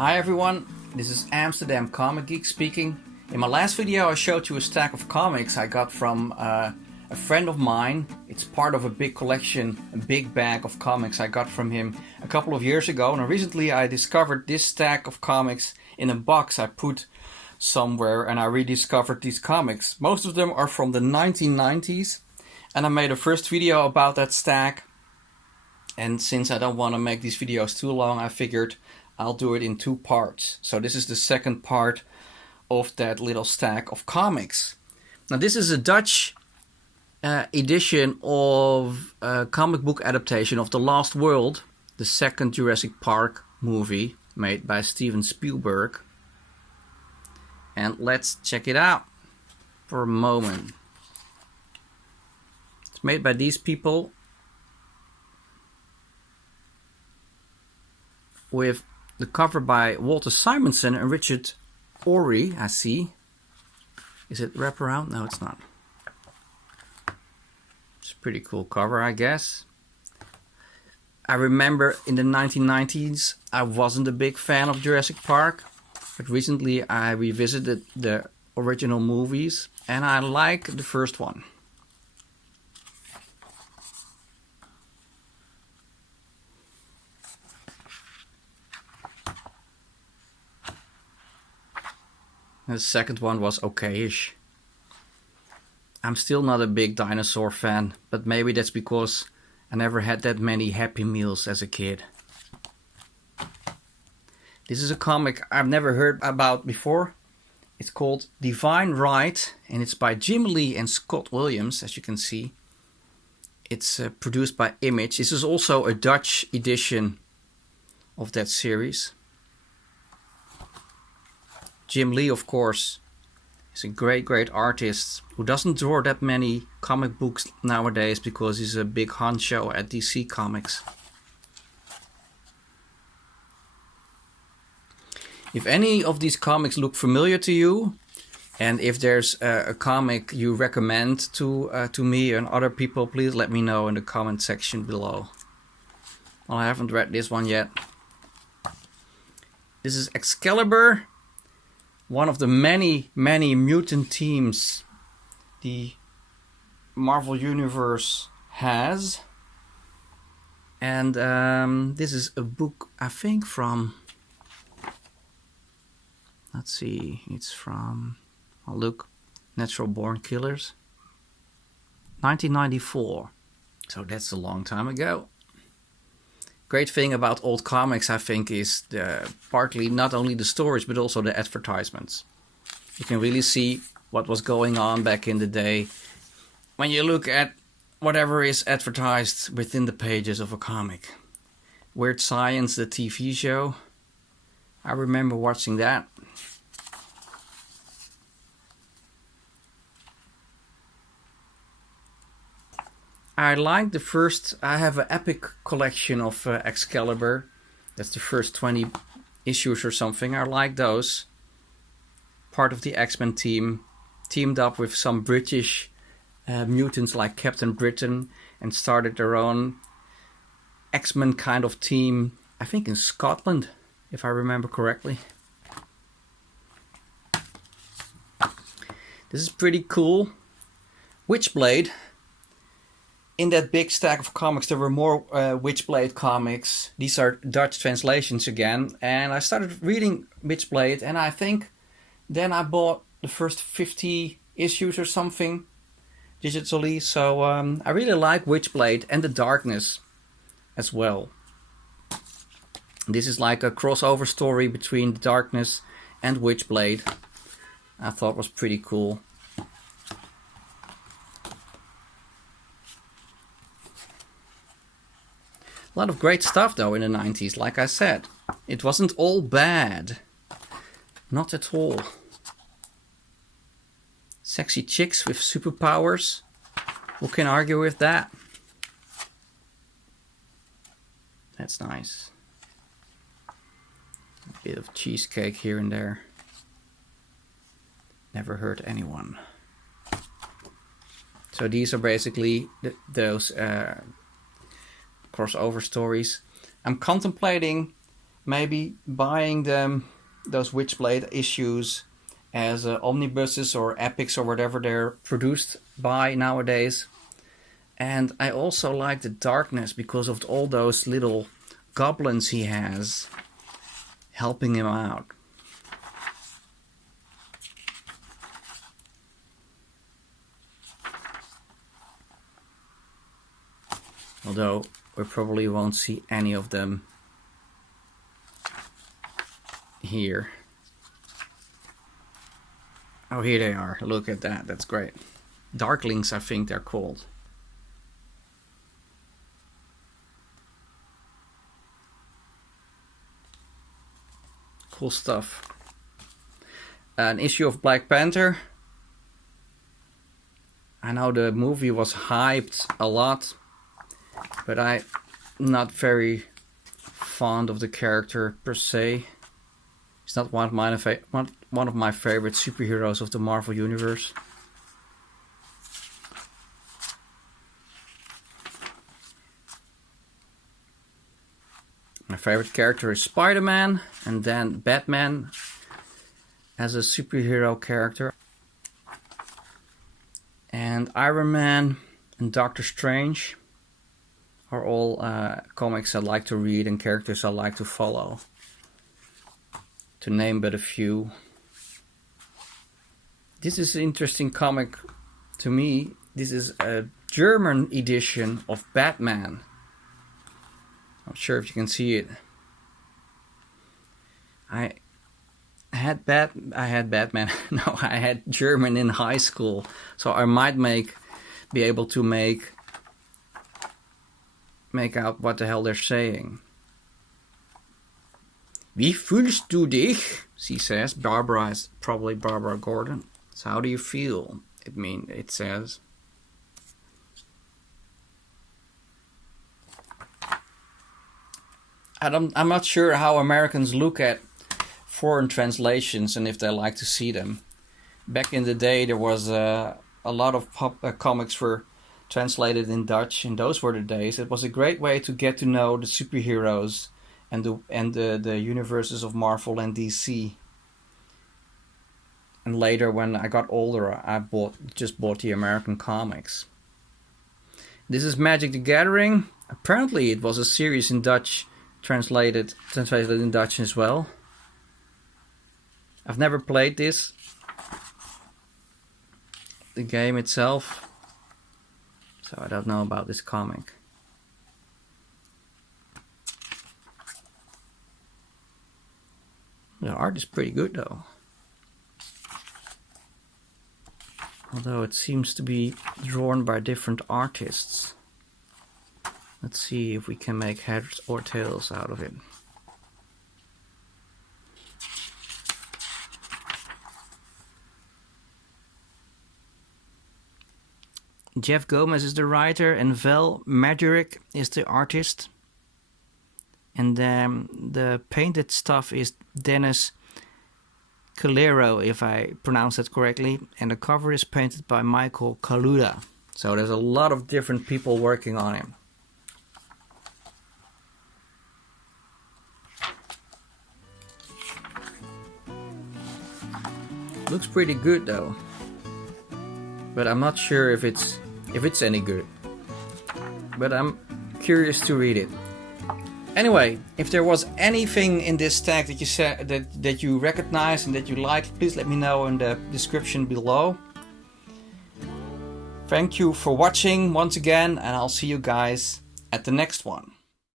Hi everyone, this is Amsterdam Comic Geek speaking. In my last video I showed you a stack of comics I got from a friend of mine. It's part of a big collection, a big bag of comics I got from him a couple of years ago. And recently I discovered this stack of comics in a box I put somewhere, and I rediscovered these comics. Most of them are from the 1990s, and I made a first video about that stack. And since I don't want to make these videos too long, I figured I'll do it in two parts. So this is the second part of that little stack of comics. Now this is a Dutch edition of a comic book adaptation of The Lost World, the second Jurassic Park movie made by Steven Spielberg. And let's check it out for a moment. It's made by these people, with the cover by Walter Simonson and Richard Ory, I see. Is it wraparound? No, it's not. It's a pretty cool cover, I guess. I remember in the 1990s, I wasn't a big fan of Jurassic Park, but recently I revisited the original movies and I like the first one. The second one was okay-ish. I'm still not a big dinosaur fan, but maybe that's because I never had that many Happy Meals as a kid. This is a comic I've never heard about before. It's called Divine Right, and it's by Jim Lee and Scott Williams, as you can see. It's produced by Image. This is also a Dutch edition of that series. Jim Lee, of course, is a great artist who doesn't draw that many comic books nowadays because he's a big honcho at DC Comics. If any of these comics look familiar to you, and if there's a comic you recommend to me and other people, please let me know in the comment section below. Well, I haven't read this one yet. This is Excalibur, one of the many mutant teams the Marvel Universe has. And this is a book, I think, from... Let's see, it's from... Oh, look, Natural Born Killers. 1994. So that's a long time ago. Great thing about old comics, I think, is partly not only the stories but also the advertisements. You can really see what was going on back in the day when you look at whatever is advertised within the pages of a comic. Weird Science, the TV show, I remember watching that. I like the first. I have an epic collection of Excalibur. That's the first 20 issues or something. I like those. Part of the X-Men team, teamed up with some British mutants like Captain Britain and started their own X-Men kind of team, I think in Scotland, if I remember correctly. This is pretty cool. Witchblade. In that big stack of comics, there were more Witchblade comics. These are Dutch translations again. And I started reading Witchblade, and I think then I bought the first 50 issues or something digitally. So I really like Witchblade and the Darkness as well. This is like a crossover story between the Darkness and Witchblade. I thought was pretty cool. A lot of great stuff though in the 90s, like I said. It wasn't all bad. Not at all. Sexy chicks with superpowers. Who can argue with that? That's nice. A bit of cheesecake here and there. Never hurt anyone. So these are basically those crossover stories. I'm contemplating maybe buying those Witchblade issues as omnibuses or epics or whatever they're produced by nowadays. And I also like the darkness because of all those little goblins he has helping him out. Although we probably won't see any of them here. Oh, here they are. Look at that. That's great. Darklings, I think they're called. Cool stuff. An issue of Black Panther. I know the movie was hyped a lot, but I'm not very fond of the character per se. He's not one of my favorite superheroes of the Marvel Universe. My favorite character is Spider-Man, and then Batman as a superhero character. And Iron Man and Doctor Strange are all comics I like to read and characters I like to follow, to name but a few. This is an interesting comic to me. This is a German edition of Batman. I'm not sure if you can see it. I had Batman. No, I had German in high school, so I might be able to make out what the hell they're saying. Wie fühlst du dich? She says. Barbara is probably Barbara Gordon. So how do you feel? It says. I'm not sure how Americans look at foreign translations and if they like to see them. Back in the day, there was a lot of comics were translated in Dutch, and those were the days. It was a great way to get to know the superheroes and the universes of Marvel and DC. And later, when I got older, I just bought the American comics. This is Magic the Gathering. Apparently, it was a series in Dutch, translated in Dutch as well. I've never played this, the game itself, so I don't know about this comic. The art is pretty good though, although it seems to be drawn by different artists. Let's see if we can make heads or tails out of it. Jeff Gomez is the writer and Val Majerick is the artist. And the painted stuff is Dennis Calero, if I pronounce that correctly. And the cover is painted by Michael Kaluda. So there's a lot of different people working on it. Looks pretty good though, but I'm not sure if it's any good. But I'm curious to read it. Anyway, if there was anything in this tag that you said that you recognize and that you like, please let me know in the description below. Thank you for watching once again, and I'll see you guys at the next one.